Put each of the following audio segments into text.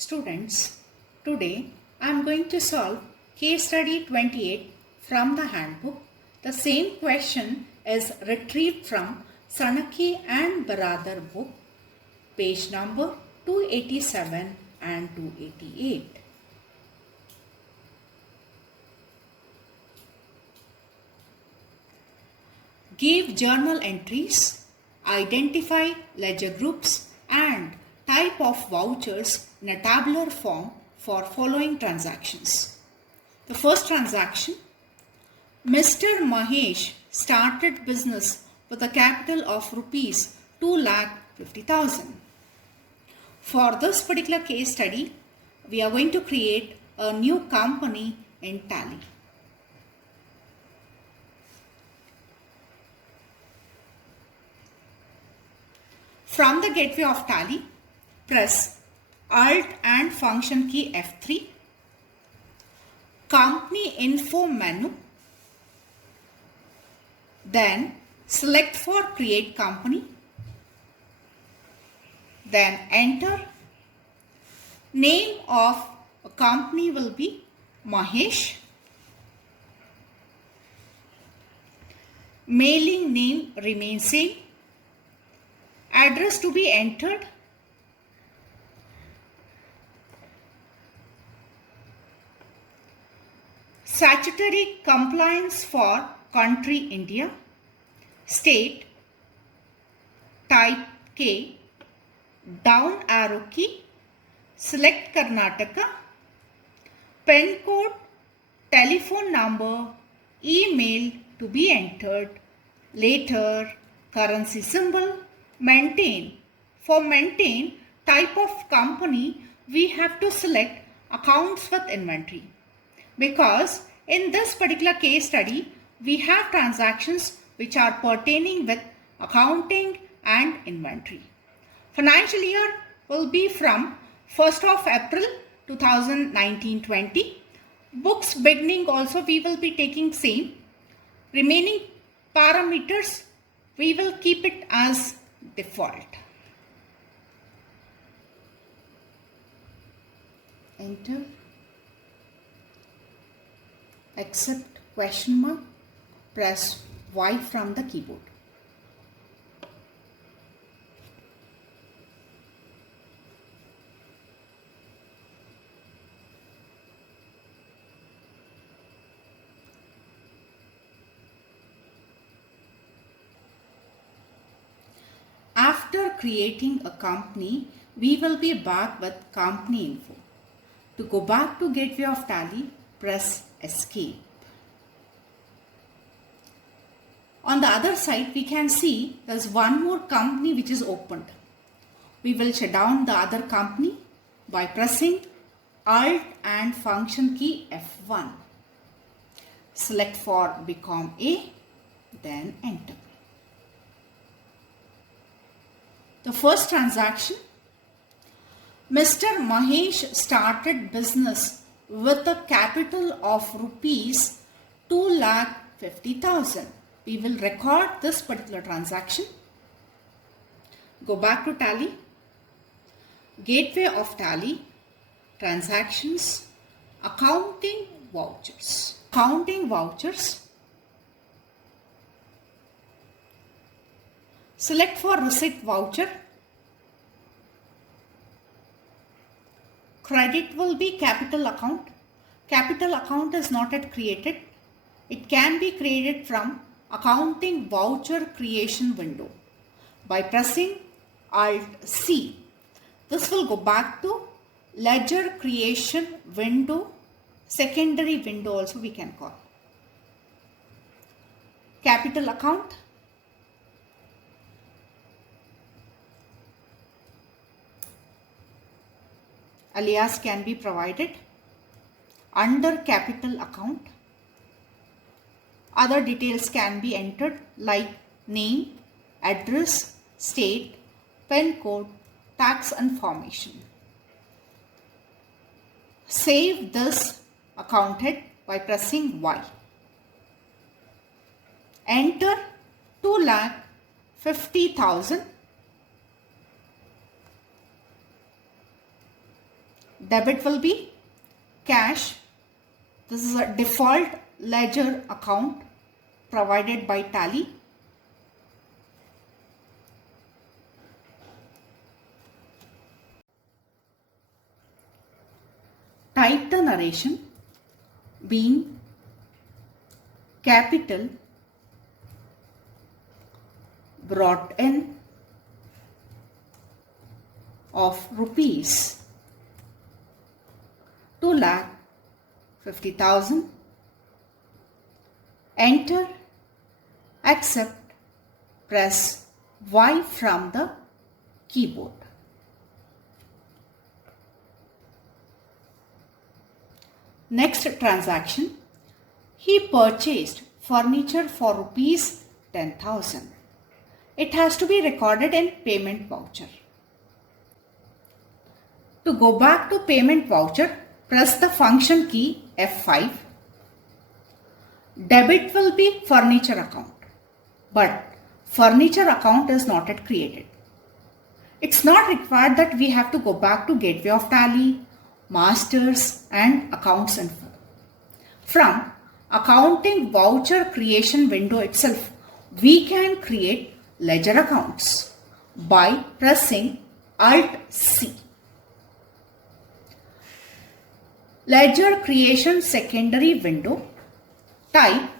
Students, today I am going to solve case study 28 from the handbook. The same question is retrieved from Sanaki and Baradar book, page number 287 and 288. Give journal entries, identify ledger groups and type of vouchers in a tabular form for following transactions. The first transaction, Mr. Mahesh started business with a capital of rupees 2,50,000. For this particular case study, we are going to create a new company in Tally. From the gateway of Tally, press Alt and function key F3. Company info menu. Then select for create company. Then enter. Name of a company will be Mahesh. Mailing name remains same. Address to be entered. Statutory compliance for country India. State, type K, down arrow key, select Karnataka. PIN code, telephone number, email to be entered. Later, currency symbol, maintain. For maintain, type of company, we have to select accounts with inventory. Because in this particular case study, we have transactions which are pertaining with accounting and inventory. Financial year will be from 1st of April 2019-20. Books beginning also we will be taking same. Remaining parameters we will keep it as default. Enter. Accept question mark. Press Y from the keyboard. After creating a company, we will be back with company info. To go back to gateway of Tally, press escape. On the other side, we can see there's one more company which is opened. We will shut down the other company by pressing Alt and function key F1. Select for become A, then enter. The first transaction, Mr. Mahesh started business with a capital of rupees 2,50,000. We will record this particular transaction. Go back to Tally. Gateway of Tally. Transactions. Accounting vouchers. Accounting vouchers. Select for receipt voucher. Credit will be capital account. Capital account is not yet created. It can be created from accounting voucher creation window by pressing Alt C. This will go back to ledger creation window, secondary window also we can call. Capital account. Alias can be provided under capital account. Other details can be entered like name, address, state, PIN code, tax information. Save this account head by pressing Y. Enter 2,50,000. Debit will be cash. This is a default ledger account provided by Tally. Type the narration being capital brought in of rupees 2,50,000. Enter, accept, press Y from the keyboard. Next transaction, he purchased furniture for rupees 10,000. It has to be recorded in payment voucher. To go back to payment voucher, press the function key F5. Debit will be furniture account, but furniture account is not yet created. It's not required that we have to go back to Gateway of Tally, Masters and Accounts Info. From Accounting Voucher Creation window itself, we can create ledger accounts by pressing Alt-C. Ledger Creation secondary window, type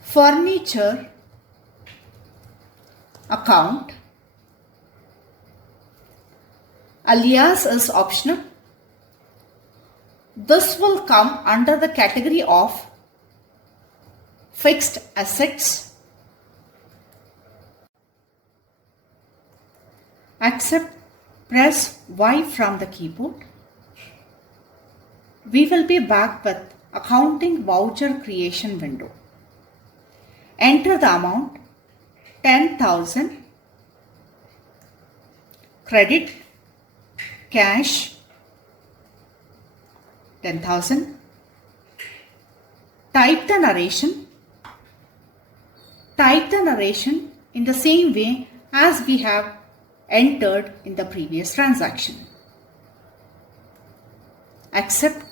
Furniture Account. Alias is optional. This will come under the category of fixed assets. Accept, press Y from the keyboard. We will be back with Accounting Voucher Creation window. Enter the amount 10,000. Credit, cash 10,000. Type the narration. Type the narration in the same way as we have entered in the previous transaction. Accept,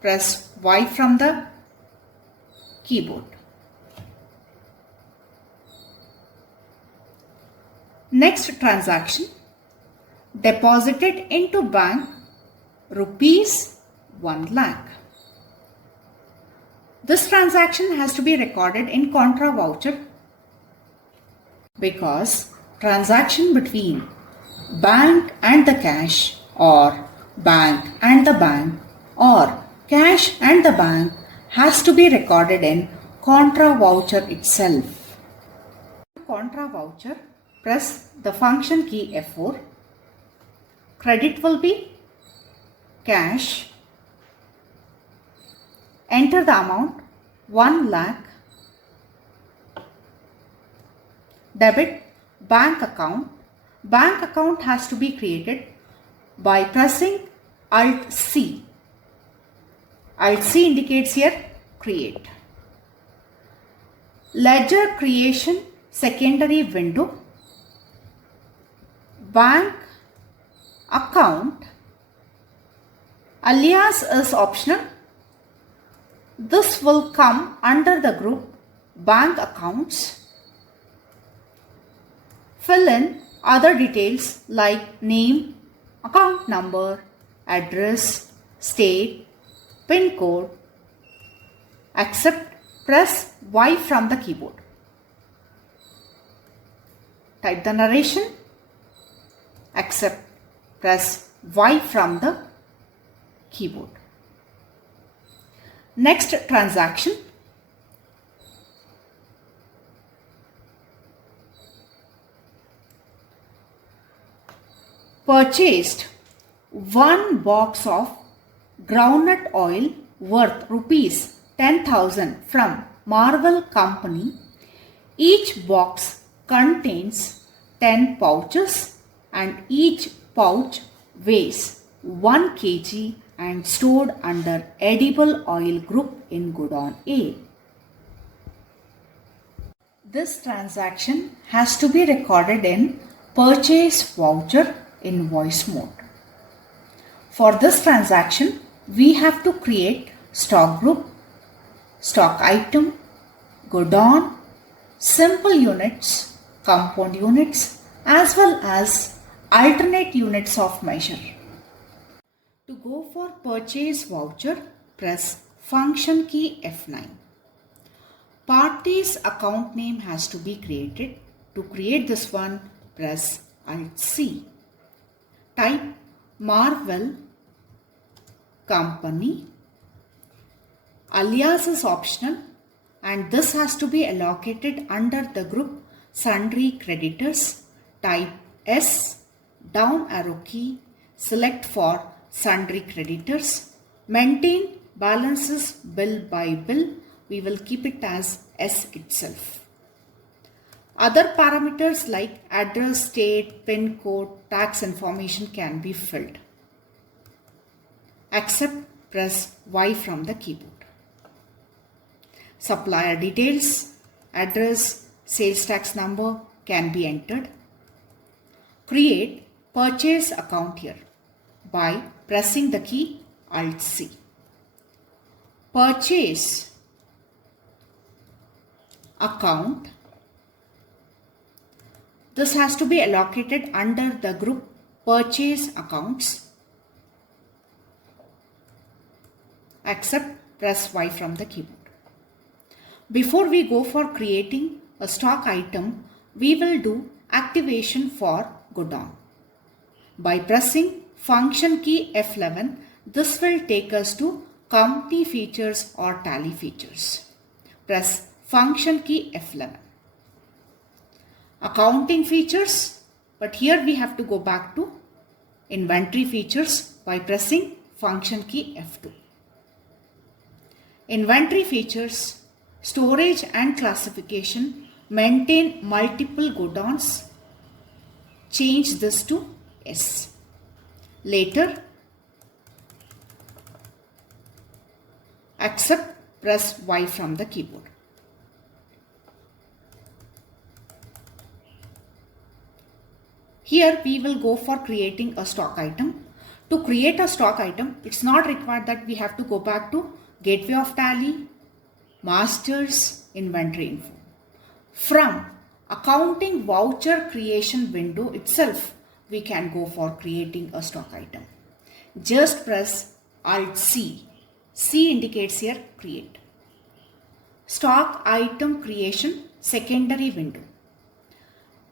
press Y from the keyboard. Next transaction, deposited into bank rupees 1 lakh. This transaction has to be recorded in contra voucher because transaction between bank and the cash or bank and the bank or cash and the bank has to be recorded in contra voucher itself. Contra voucher, press the function key F4. Credit will be cash. Enter the amount 1 lakh. Debit, bank account. Bank account has to be created by pressing Alt-C. Alt-C indicates here create. Ledger creation secondary window. Bank account. Alias is optional. This will come under the group bank accounts. Fill in other details like name, account number, address, state, PIN code. Accept, press Y from the keyboard. Type the narration. Accept, press Y from the keyboard. Next transaction, purchased 1 box of groundnut oil worth rupees 10,000 from Marvel Company. Each box contains 10 pouches and each pouch weighs 1 kg and stored under edible oil group in Godown A. This transaction has to be recorded in purchase voucher invoice mode. For this transaction, we have to create stock group, stock item, godown, simple units, compound units, as well as alternate units of measure. To go for purchase voucher, press function key F9. Party's account name has to be created. To create this one, press Alt C. Type Marvel Company. Alias is optional and this has to be allocated under the group Sundry Creditors. Type S, down arrow key, select for Sundry Creditors. Maintain balances bill by bill. We will keep it as S itself. Other parameters like address, state, PIN code, tax information can be filled. Accept, press Y from the keyboard. Supplier details, address, sales tax number can be entered. Create purchase account here by pressing the key Alt C. Purchase account. This has to be allocated under the group purchase accounts. Accept, press Y from the keyboard. Before we go for creating a stock item, we will do activation for godown. By pressing function key F11, this will take us to company features or tally features. Press function key F11. Accounting features, but here we have to go back to inventory features by pressing function key F2. Inventory features, storage and classification, maintain multiple godowns. Change this to S. Later, accept, press Y from the keyboard. Here we will go for creating a stock item. To create a stock item, it's not required that we have to go back to Gateway of Tally, Masters, Inventory Info. From Accounting Voucher Creation window itself, we can go for creating a stock item. Just press Alt C. C indicates here create. Stock Item Creation secondary window.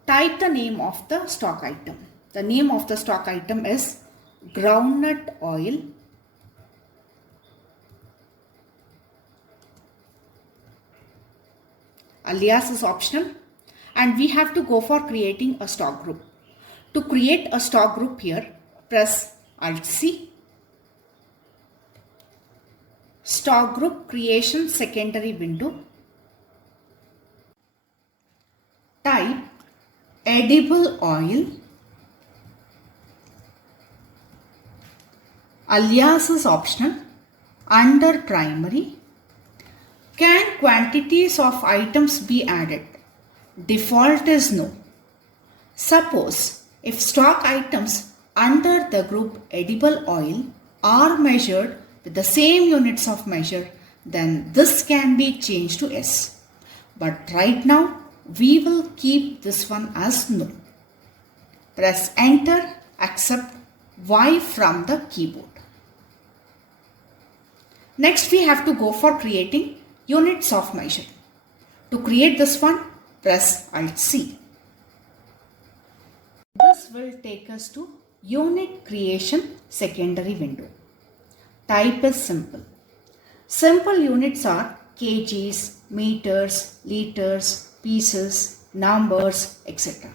Type the name of the stock item. The name of the stock item is groundnut oil. Alias is optional and we have to go for creating a stock group. To create a stock group here, press Alt C. Stock group creation secondary window. Type edible oil. Alias is optional. Under primary. Can quantities of items be added? Default is no. Suppose if stock items under the group edible oil are measured with the same units of measure, then this can be changed to S. But right now, we will keep this one as no. Press enter, accept Y from the keyboard. Next, we have to go for creating units of measure. To create this one, press Alt C. This will take us to unit creation secondary window. Type is simple. Simple units are kgs, meters, liters, pieces, numbers, etc.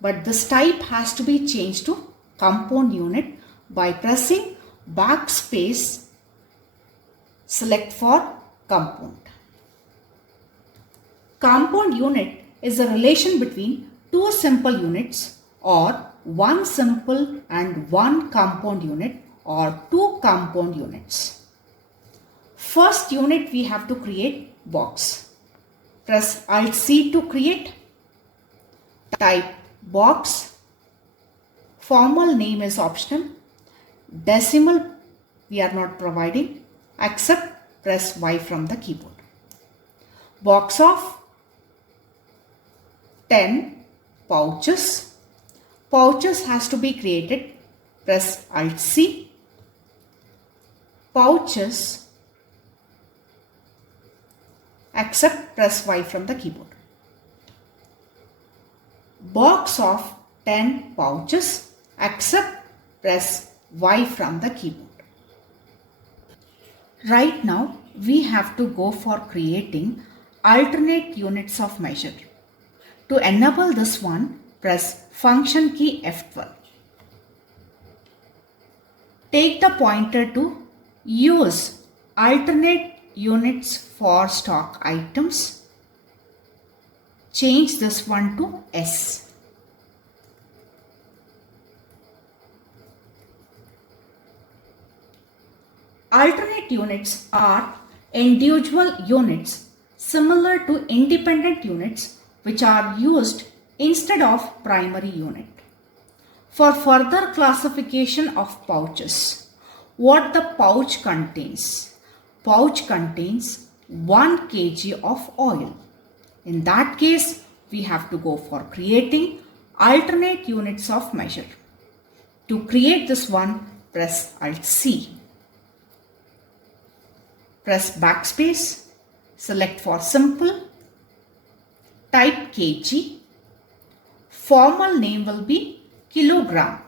But this type has to be changed to compound unit by pressing backspace. Select for compound. Compound unit is a relation between two simple units or one simple and one compound unit or two compound units. First unit we have to create box. Press Alt C to create. Type box. Formal name is optional. Decimal we are not providing, except press Y from the keyboard. Box of 10 pouches. Pouches has to be created. Press Alt C. Pouches, except press Y from the keyboard. Box of 10 pouches, except press Y from the keyboard. Right now we have to go for creating alternate units of measure. To enable this one, press function key F12. Take the pointer to use alternate units for stock items. Change this one to S. Alternate units are individual units similar to independent units which are used instead of primary unit. For further classification of pouches, what the pouch contains? Pouch contains 1 kg of oil. In that case, we have to go for creating alternate units of measure. To create this one, press Alt C. Press backspace, select for simple, type kg, formal name will be kilogram.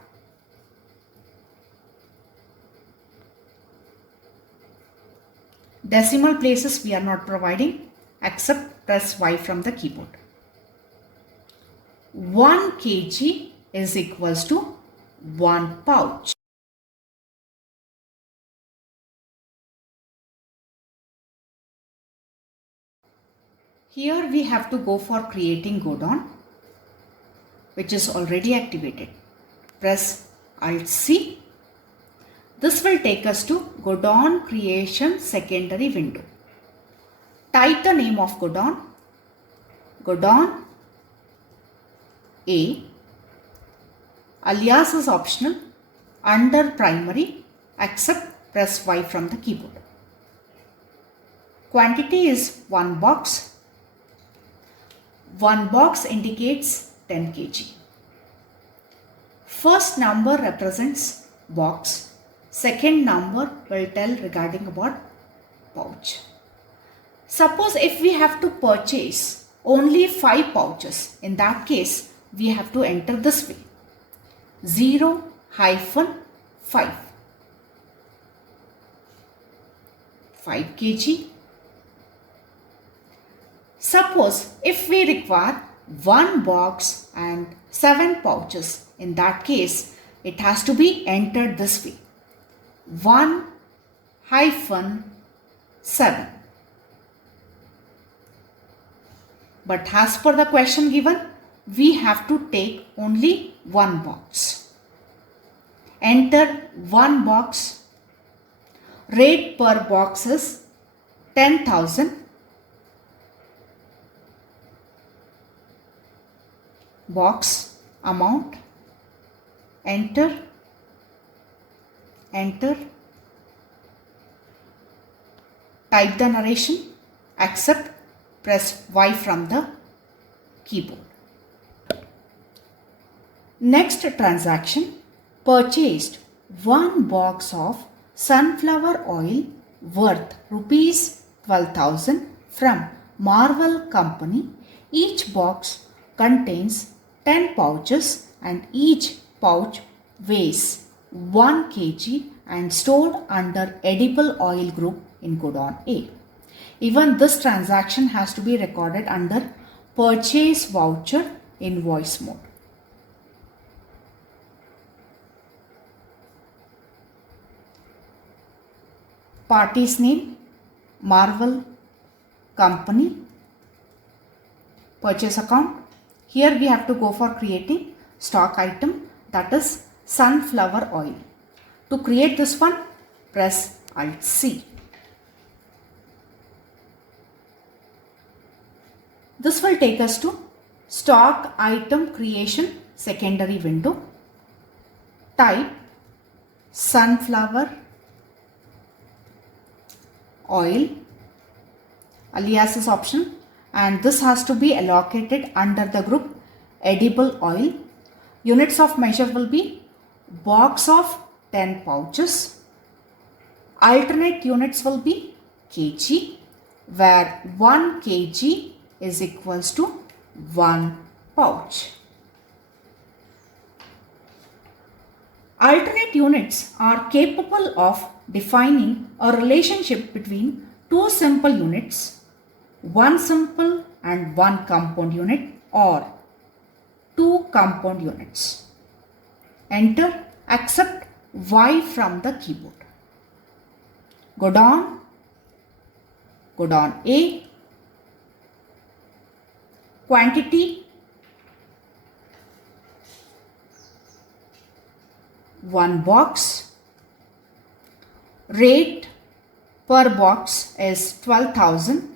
Decimal places we are not providing, except press Y from the keyboard. 1 kg is equals to 1 pouch. Here we have to go for creating godown, which is already activated. Press Alt C. This will take us to godown creation secondary window. Type the name of godown. Godown A. Alias is optional. Under primary, except press Y from the keyboard. Quantity is 1 box. 1 box indicates 10 kg. First number represents box. Second number will tell regarding about pouch. Suppose if we have to purchase only 5 pouches, in that case we have to enter this way: 0-5. 5 kg. Suppose if we require 1 box and 7 pouches, in that case it has to be entered this way: 1-7. But as per the question given, we have to take only 1 box. Enter 1 box. Rate per box is 10,000. Box amount, enter. Type the narration, accept, press Y from the keyboard. Next transaction: purchased 1 box of sunflower oil worth rupees 12,000 from Marvel Company. Each box contains 10 pouches and each pouch weighs 1 kg and stored under edible oil group in godown A. Even this transaction has to be recorded under purchase voucher invoice mode. Party's name: Marvel Company. Purchase account. Here we have to go for creating stock item, that is sunflower oil. To create this one, press Alt C. This will take us to stock item creation secondary window. Type sunflower oil. Alias is optional, and this has to be allocated under the group edible oil. Units of measure will be box of 10 pouches. Alternate units will be kg, where 1 kg is equals to 1 pouch. Alternate units are capable of defining a relationship between two simple units, one simple and one compound unit, or two compound units. Enter accept Y from the keyboard. Go down A, quantity 1 box, rate per box is 12,000.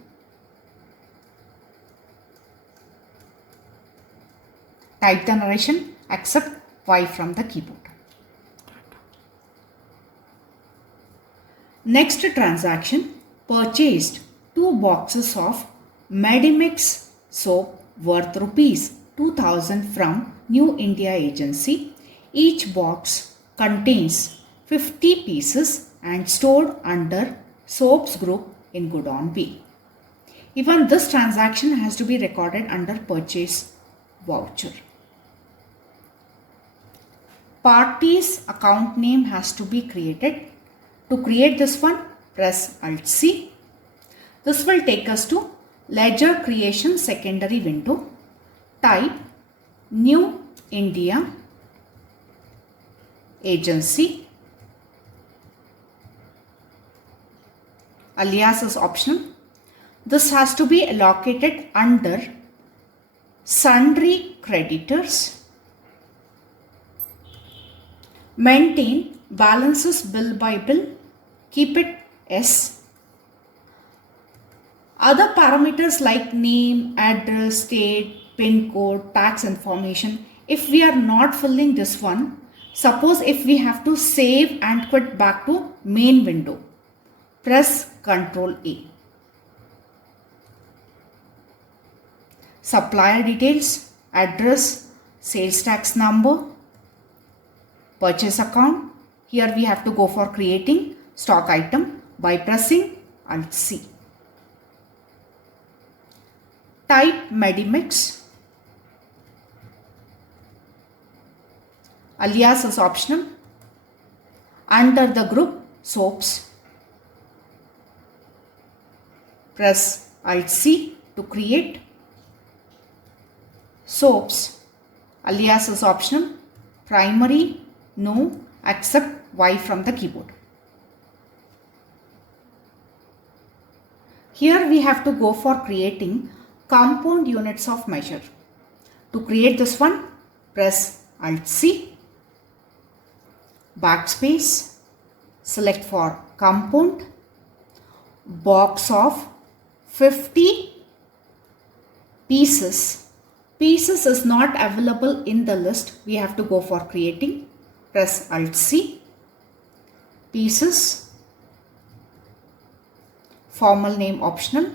Type the narration, accept Y from the keyboard. Next transaction, purchased 2 boxes of Medimix soap worth rupees 2,000 from New India Agency. Each box contains 50 pieces and stored under soaps group in Godown B. Even this transaction has to be recorded under purchase voucher. Party's account name has to be created. To create this one, press Alt C. This will take us to ledger creation secondary window. Type New India Agency. Alias is optional. This has to be allocated under sundry creditors. Maintain balances bill by bill. Keep it S. Other parameters like name, address, state, pin code, tax information. If we are not filling this one, suppose if we have to save and quit back to main window, press Ctrl A. Supplier details, address, sales tax number, purchase account. Here we have to go for creating stock item by pressing Alt C. Type Medimix. Alias is optional. Under the group soaps, press Alt C to create soaps. Alias is optional. Primary, no. Accept Y from the keyboard. Here we have to go for creating compound units of measure. To create this one, press Alt C, backspace, select for compound, box of 50 pieces. Pieces is not available in the list. We have to go for creating. Press Alt C, pieces, formal name optional,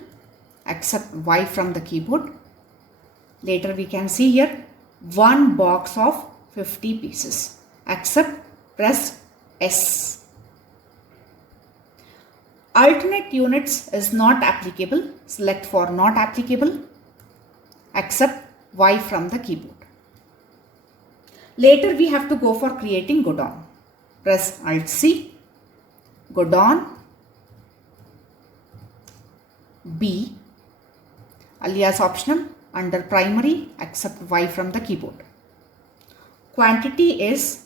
accept Y from the keyboard. Later we can see here 1 box of 50 pieces. Accept, press S. Alternate units is not applicable. Select for not applicable. Accept Y from the keyboard. Later we have to go for creating Godown. Press Alt C, Godown B, alias optional. Under primary, accept Y from the keyboard. Quantity is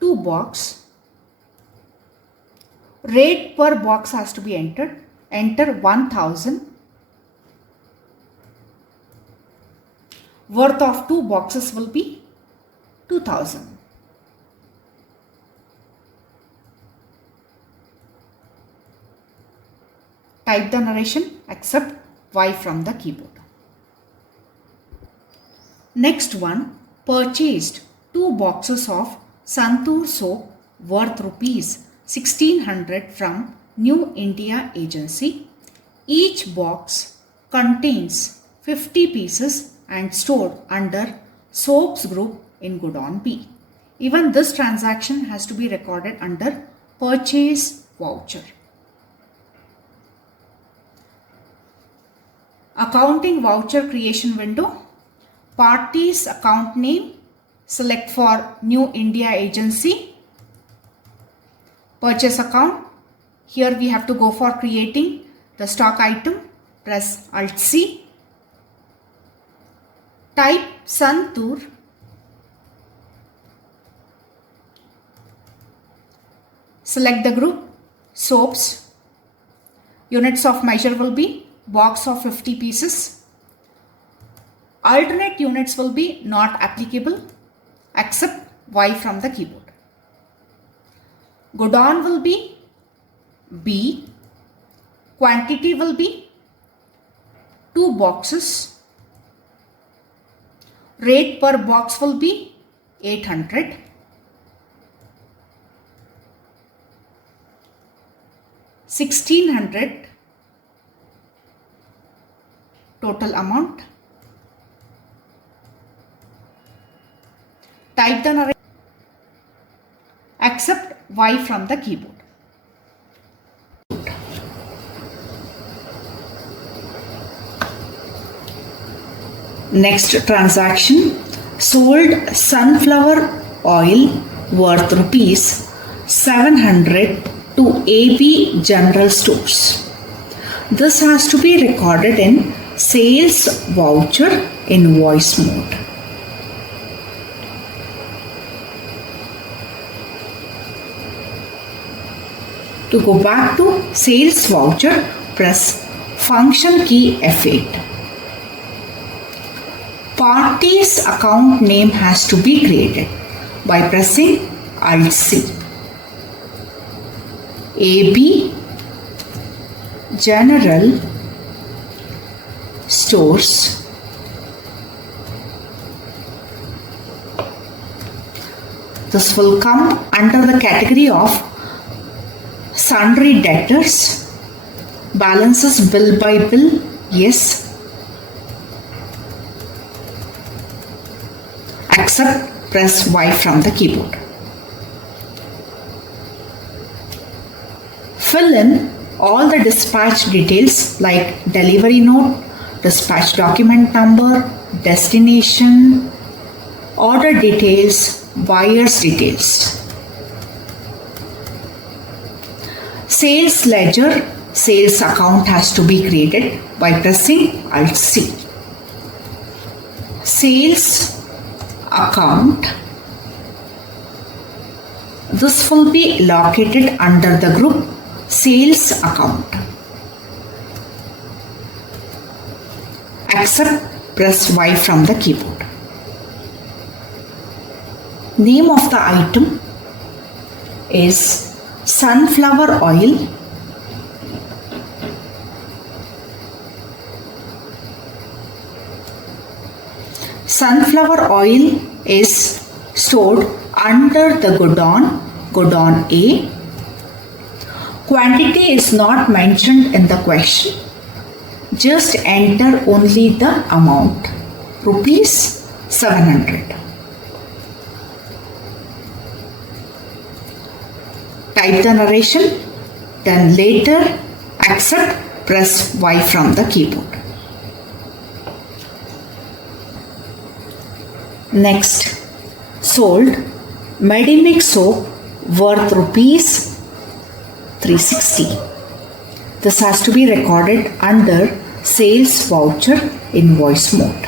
2 box. Rate per box has to be entered. Enter 1,000. Worth of 2 boxes will be 2,000. Type the narration, accept Y from the keyboard. Next one, purchased 2 boxes of Santoor soap worth rupees 1600 from New India Agency. Each box contains 50 pieces and stored under soaps group in Godown B. Even this transaction has to be recorded under purchase voucher. Accounting voucher creation window. Parties account name. Select for New India Agency. Purchase account. Here we have to go for creating the stock item. Press Alt C. Type Santur. Select the group soaps. Units of measure will be box of 50 pieces. Alternate units will be not applicable. Accept Y from the keyboard. Godown will be B. Quantity will be 2 boxes. Rate per box will be 800. $1,600 total amount. Type the narration. Accept Y from the keyboard. Next transaction, sold sunflower oil worth rupees 700 to AB General Stores. This has to be recorded in sales voucher invoice mode. To go back to sales voucher, press function key F8. Party's account name has to be created by pressing Alt C. AB General Stores. This will come under the category of sundry debtors. Balances bill by bill, yes. Accept, press Y from the keyboard. Fill in all the dispatch details like delivery note, dispatch document number, destination, order details, buyer's details. Sales ledger, sales account has to be created by pressing Alt C. Sales account. This will be located under the group sales account. Accept, press Y from the keyboard. Name of the item is sunflower oil. Sunflower oil is stored under the Godown A. Quantity is not mentioned in the question. Just enter only the amount, rupees 700. Type the narration, then later accept, press Y from the keyboard. Next, sold Medimix soap worth rupees 360. This has to be recorded under sales voucher invoice mode.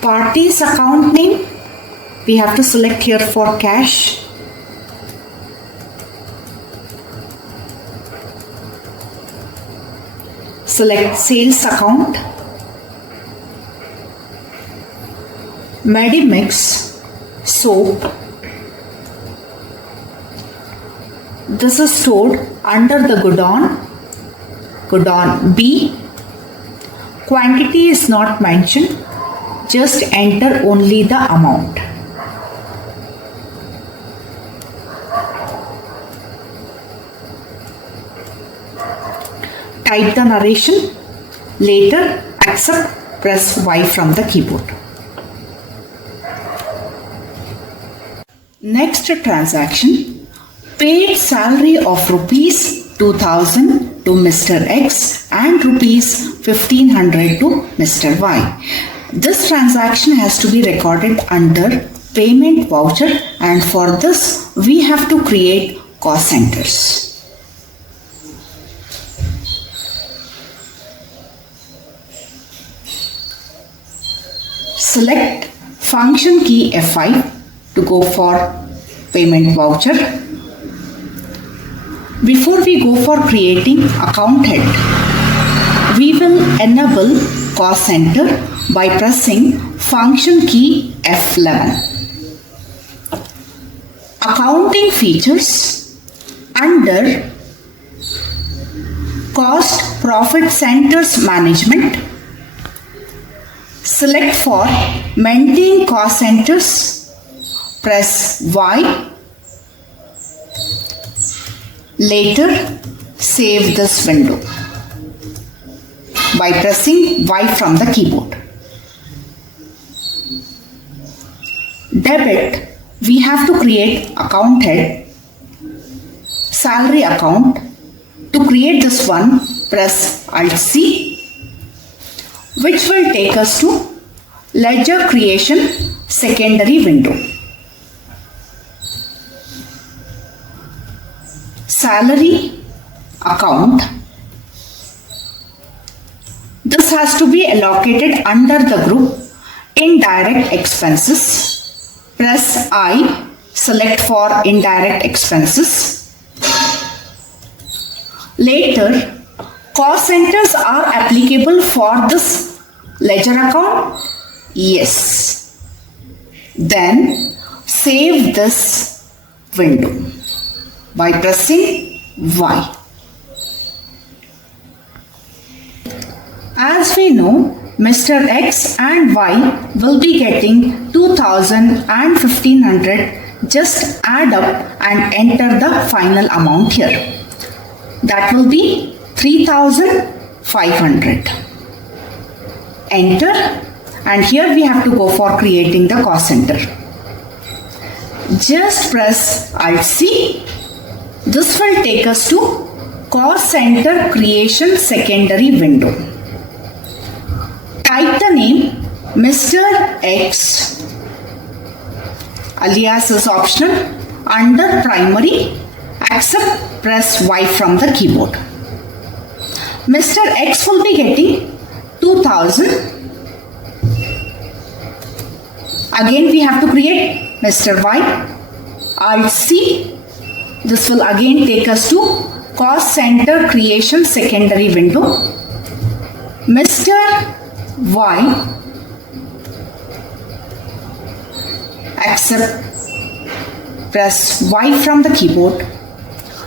Party's account name, we have to select here for cash. Select sales account. Medimix soap. This is stored under the Godown B. Quantity is not mentioned. just enter only the amount. Type the narration. Later, accept, press Y from the keyboard. Next transaction, paid salary of rupees 2000 to Mr. X and rupees 1500 to Mr. Y. This transaction has to be recorded under payment voucher, and for this we have to create cost centers. Select function key F5 to go for payment voucher. Before we go for creating account head, we will enable cost center by pressing function key F11. Accounting features, under cost profit centers management, select for maintain cost centers, press Y. Later, save this window by pressing Y from the keyboard. Debit, we have to create account head, salary account. To create this one, press Alt C, which will take us to ledger creation secondary window. Salary account. This has to be allocated under the group indirect expenses. Press I, select for indirect expenses. Later, cost centers are applicable for this ledger account? Yes. Then save this window by pressing Y. As we know, Mr. X and Y will be getting 2000 and 1500. Just add up and enter the final amount here. That will be 3500. Enter, and here we have to go for creating the cost center. Just press Alt C. This will take us to cost center creation secondary window. Type the name Mr. X. Alias is optional. Under primary, accept, press Y from the keyboard. Mr. X will be getting 2000. Again we have to create Mr. Y. Alt C. This will again take us to cost center creation secondary window. Mr. Y. Accept, press Y from the keyboard.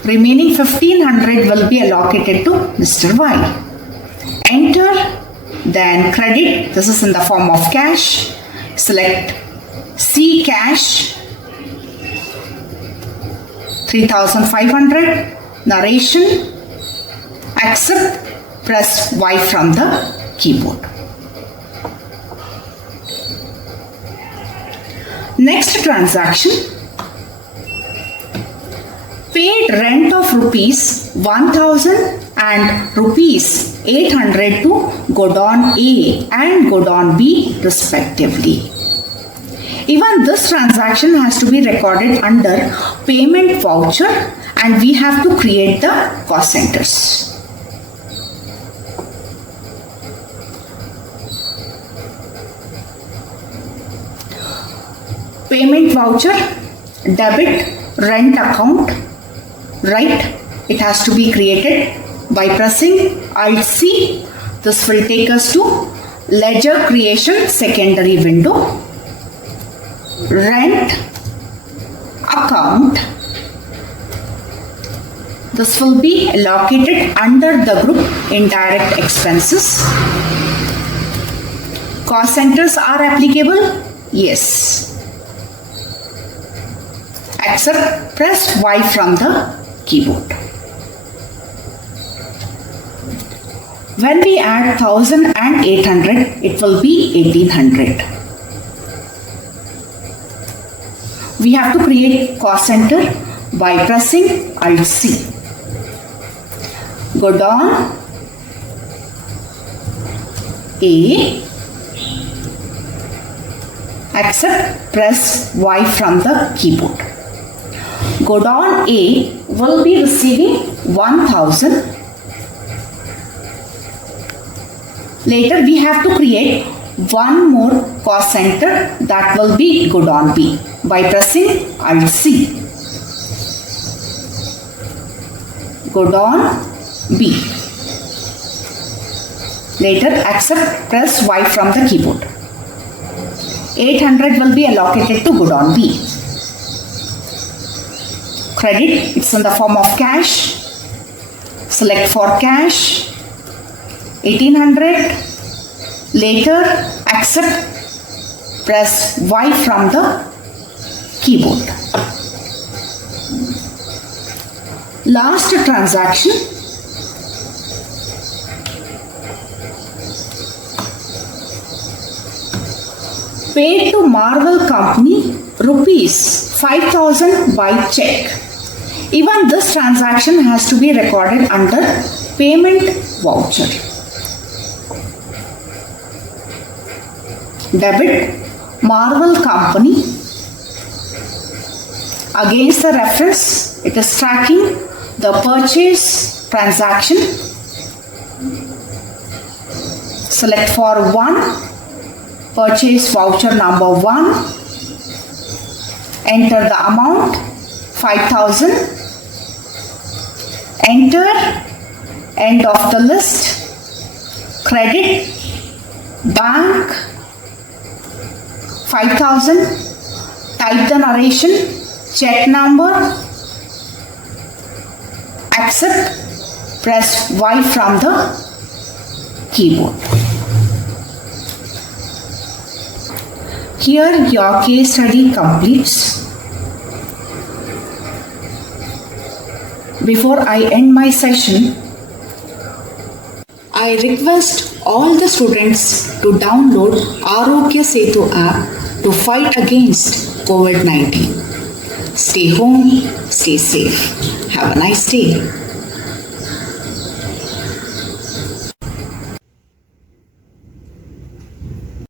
Remaining 1500 will be allocated to Mr. Y. Enter, then credit. This is in the form of cash. Select C cash, 3500. Narration, accept, press Y from the keyboard. Next transaction, paid rent of rupees 1000 and rupees 800 to Godon A and Godon B respectively. Even this transaction has to be recorded under payment voucher, and we have to create the cost centers. Payment voucher, debit, rent account, right? It has to be created by pressing Alt C. This will take us to ledger creation secondary window. Rent account. This will be allocated under the group indirect expenses. cost centers are applicable? Yes. Except press Y from the keyboard. When we add 1000 and 800, it will be 1800. We have to create cost center by pressing Alt C. Go down A, accept, press Y from the keyboard. Go down A will be receiving 1000. Later we have to create one more cost center, that will be go down B by pressing Alt C. Go down B. Later accept, press Y from the keyboard. 800 will be allocated to go down B. Credit, it's in the form of cash. Select for cash. 1800. Later accept, press Y from the keyboard. Last transaction. Pay to Marvel Company rupees 5000 by check. Even this transaction has to be recorded under payment voucher. Debit Marvel Company. Against the reference, it is tracking the purchase transaction. Select for 1, purchase voucher number 1. Enter the amount 5000. Enter end of the list. Credit bank 5000. Type the narration, check number, accept, press Y from the keyboard. Here your case study completes. Before I end my session, I request all the students to download Arogya Setu app to fight against COVID-19. Stay home, stay safe. Have a nice day.